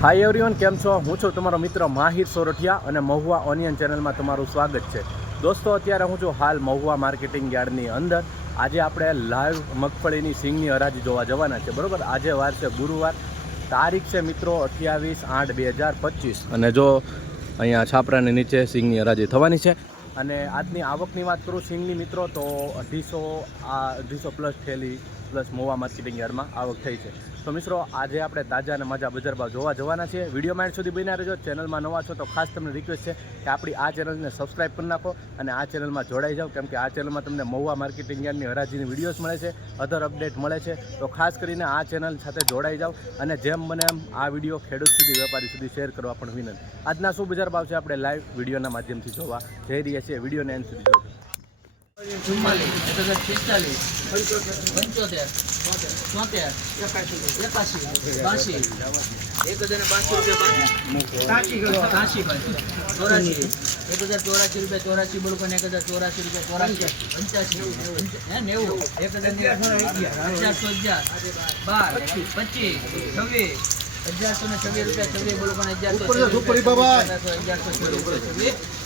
Hi everyone કેમ છો? હું છું તમારો મિત્ર માહિર સોરઠિયા અને મહુવા ઓનિયન ચેનલમાં તમારું સ્વાગત છે. દોસ્તો, અત્યારે હું છું હાલ મહુવા માર્કેટિંગ યાર્ડની અંદર. આજે આપણે લાઈવ મગફળીની સિંગની હરાજી જોવા જવાના છે, બરાબર? આજે વાર છે ગુરુવાર. તારીખ છે મિત્રો અઠ્યાવીસ આઠ બે હજાર પચીસ. અને જો અહીંયા છાપરાની નીચે સિંગની હરાજી થવાની છે. અને આજની આવકની વાત કરું સિંગની મિત્રો, તો અઢીસો આ અઢીસો પ્લસ થેલી પ્લસ મોવા માર્કેટિંગ યાર્ડમાં આવક થઈ છે. તો મિત્રો, આજે આપણે તાજા અને મજા બજાર ભાવ જોવા જવાના છીએ. વીડિયો માઇન્ડ સુધી બન્યા રહેજો. ચેનલમાં નવા છો તો ખાસ તમને રિક્વેસ્ટ છે કે આપણી આ ચેનલને સબસ્ક્રાઇબ કરી નાખો અને આ ચેનલમાં જોડાઈ જાઓ, કેમ કે આ ચેનલમાં તમને મહુવા માર્કેટિંગ યાર્ડની હરાજીની વિડીયોઝ મળે છે અધર અપડેટ મળે છે. તો ખાસ કરીને આ ચેનલ સાથે જોડાઈ જાઓ અને જેમ બને એમ આ વીડિયો ખેડૂત સુધી, વેપારી સુધી શેર કરવા પણ વિનંતી. આજના શું બજાર ભાવ છે આપણે લાઈવ વિડીયોના માધ્યમથી જોવા જઈ રહ્યા છીએ. વિડીયોને એન્ડ સુધી જોજો. ચુમ્માલીસ બાસી એક હજાર બાસી રૂપિયા ચોરાશી એક હજાર રૂપિયા બોલો પણ એક હજાર ચોરાસી રૂપિયા ચોરાસી પંચ્યાસી નેવું એક હજાર અગિયારસો અગિયાર બાર પચીસ છવ્વીસ અગિયારસો ને છવ્વીસ રૂપિયા છવ્વીસ પણ અગિયારસો અગિયારસો છવ્વીસ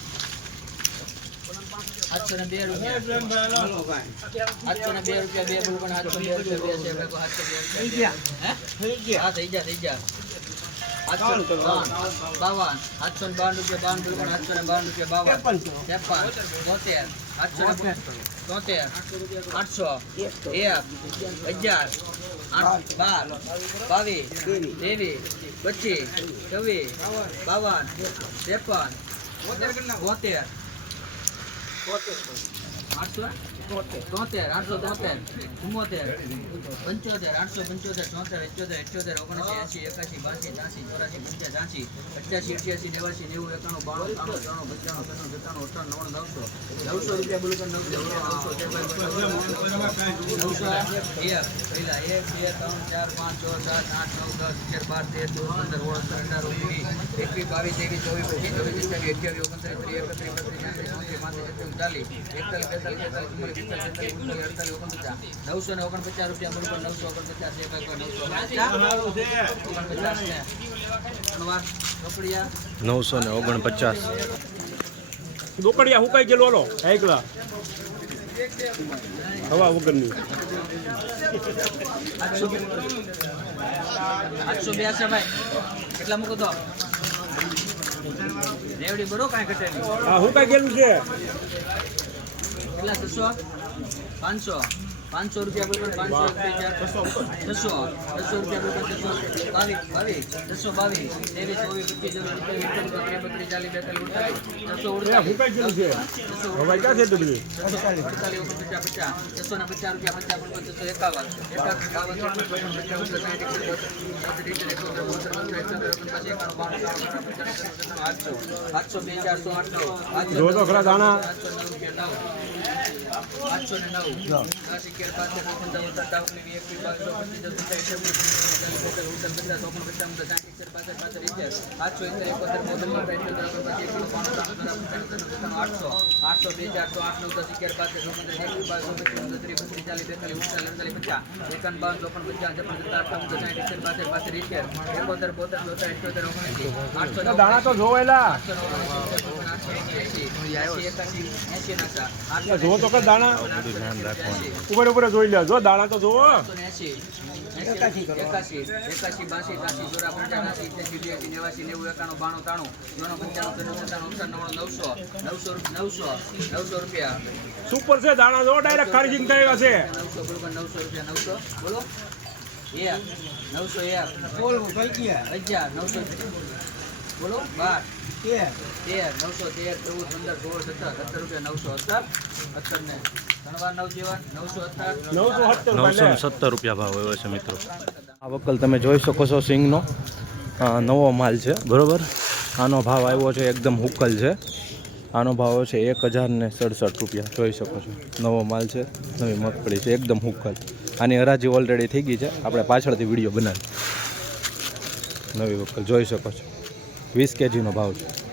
આઠસો ને બે રૂપિયા. આઠસો ને બે રૂપિયા બે બોલ પણ આઠસો બે રૂપિયા બે છે આઠસો બે રૂપિયા. હે? હા થઈ ગયા થઈ ગયા. બાવન આઠસો ને બાવન રૂપિયા બાવન પણ આઠસો ને બાવન રૂપિયા બાવન. ત્રેપન આઠસો ને તોતેર. આઠસો એક હજાર આઠ બાર બાવીસ ત્રેવીસ પચીસ છવ્વીસ બાવન ત્રેપન બોતેર. Qual a questão? ચોતેર ઇઠ્યોતેર ઇઠ્યોતેર ઓગણસી એસી એકાસી બાસી ત્રાસી ચોરાસી પંચ્યાસી ત્યાસી અઠ્યાસી અઠ્યાસી નેવાસી નેવું એકાણું બાણું ત્રાણું ત્રાણું પંચાણું ત્રાણું એક પહેલા એક બે ત્રણ ચાર પાંચ છ સાત આઠ નવ દસ અગિયાર બાર તેર ચૌદ પંદર સત્તર અઢાર ઓગણીસ એકવીસ બાવીસ ચોવીસ પચીસ ચોવીસ અઠ્યાવીસ ઓગણત્રીસ ત્રીસ એકત્રીસ બત્રીસ પાંત્રીસ ચાલીસ એકતાલીસ નવસો ને ઓગણપચાસ. રૂપિયા મૂળ પર નવસો ઓગણપચાસ એક એક નવસો ને નવસો ઓગણપચાસ ડોકડિયા હુકાઈ ગયેલો હલો. એકલા. હવા વગરની. આઠસો બ્યાસી ભાઈ. કેટલા મૂકો તો. રેવડી બરો કાંઈ ઘટે નહીં. હુકાઈ ગયેલું છે. કેટલા છસો પાંચસો પાંચસો રૂપિયા બોલ પાંચસો રૂપિયા છસો છસો રૂપિયા બોલ છસો બાવીસ બાવીસ છસો બાવીસ ત્રેવીસ ચોવીસ પચીસ પચીસ બત્રીસ ચાલીસ બેતાલીસ છસો પચાસ છસો ને પચાસ રૂપિયા પચાસ પણ એકાવન એકાવન પચાસ આઠસો આઠસો બે ચારસો આઠસો રૂપિયા નવ આઠસો ને નવ સત્તર પચીસ ઓગણપચાસ પચાસ ચોપન પચાસ સાઠ આઠસો એકોતેર ત્રાણું પચાસ બે ચારસો આઠ નવ દસ અગિયાર બાર તેર એકવીસ બાવીસ ચોવીસ પચીસ ત્રીસ ચાલીસ બેતાલીસ ઉનચાલીસ અડતાલીસ પચાસ એકાવન બાવન ચોપન પચાસ છપ્પન સત્તર અઠાવન સાઠ એકસઠ બાસઠ એકોતેર બોતેર ચોતેર ઓગણસી આઠસો દાણા તો જોવેલા જો તો કે દાણા ઉપર ઉપર જોઈ લે જો દાણા તો જોવો એકાશી એકાશી એકાશી બાસી ત્રાસી ચોરા પંચ્યાસી બ્યાસી નેવાસી નેવું એકાણું બાણું ત્રાણું નવ પંચાણું ત્રણ સત્તાણું અઠાણું નવ્વાણું નવસો નવસો નવસો નવસો રૂપિયા. સુપર છે દાણા જો ડાયરેક્ટ ખારીજિંગ થયેલા છે. નવસો બોલો નવસો રૂપિયા નવસો. બોલો. એક નવસો એક. હજાર નવસો બોલો બાર. તેર. નવસો તેર ચૌદ પંદર સોળ સત્તર સત્તર રૂપિયા નવસો સત્તર. સત્તર ને ત્રણ નવ જેવા નવસો સત્તર. નવસો નવસો સત્તર રૂપિયા ભાવ આવ્યો છે મિત્રો. આ વકલ તમે જોઈ શકો છો સિંગનો. નવો માલ છે, બરાબર? આનો ભાવ આવ્યો છે એકદમ હુકલ છે. આનો ભાવ છે એક હજાર ને સડસઠ રૂપિયા, જોઈ શકો છો. નવો માલ છે, નવી મગફળી છે, એકદમ હુકલ. આની હરાજી ઓલરેડી થઈ ગઈ છે. આપણે પાછળથી વીડિયો બનાવી નવી વખત, જોઈ શકો છો. વીસ કેજીનો ભાવ છે.